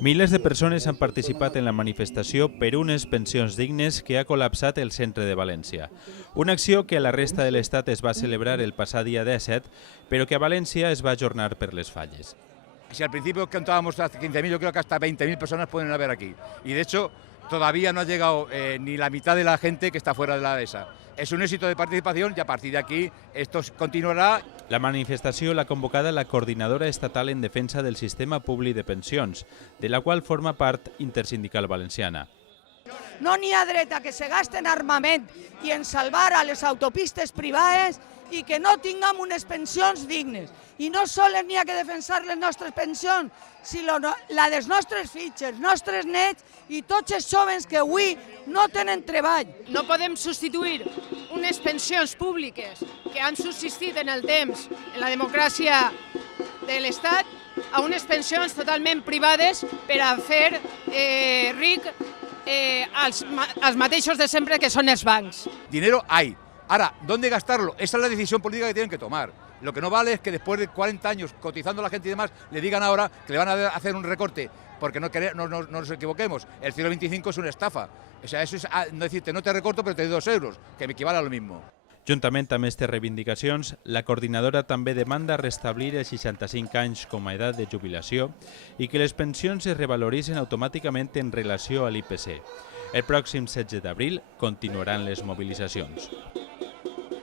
Milers de persones han participat en la manifestació per unes pensions dignes que ha col·lapsat el centre de València. Una acció que a la resta de l'Estat es va celebrar el passat dia 17, però que a València es va ajornar per les falles. Si al principio contábamos hasta 15.000, yo creo que hasta 20.000 personas pueden haber aquí. Y de hecho, todavía no ha llegado ni la mitad de la gente que está fuera de la ESA. Es un éxito de participación y a partir de aquí esto continuará. La manifestació l'ha convocada la Coordinadora Estatal en Defensa del Sistema Públic de Pensions, de la qual forma part Intersindical Valenciana. No n'hi ha dret a que se gasten armament i en salvar a les autopistes privades i que no tinguem unes pensions dignes. I no sols n'hi ha que defensar les nostres pensions, sinó la dels nostres fills, els nostres nets i tots els joves que avui no tenen treball. No podem substituir unes pensions públiques que han subsistit en el temps, en la democràcia de l'Estat, a unes pensions totalment privades per a fer ric als mateixos de sempre que són els bancs. Dinero hay. Ahora, ¿dónde gastarlo? Esa es la decisión política que tienen que tomar. Lo que no vale es que después de 40 años cotizando a la gente y demás, le digan ahora que le van a hacer un recorte, porque no nos equivoquemos, el siglo XXV es una estafa. O sea, eso es no decirte, no te recorto, pero te doy 2 euros, que me equivale a lo mismo. Juntament amb aquestes reivindicacions, la coordinadora també demanda restablir els 65 anys com a edat de jubilació i que les pensions es revaloritzen automàticament en relació a l'IPC. El pròxim 16 d'abril continuaran les mobilitzacions.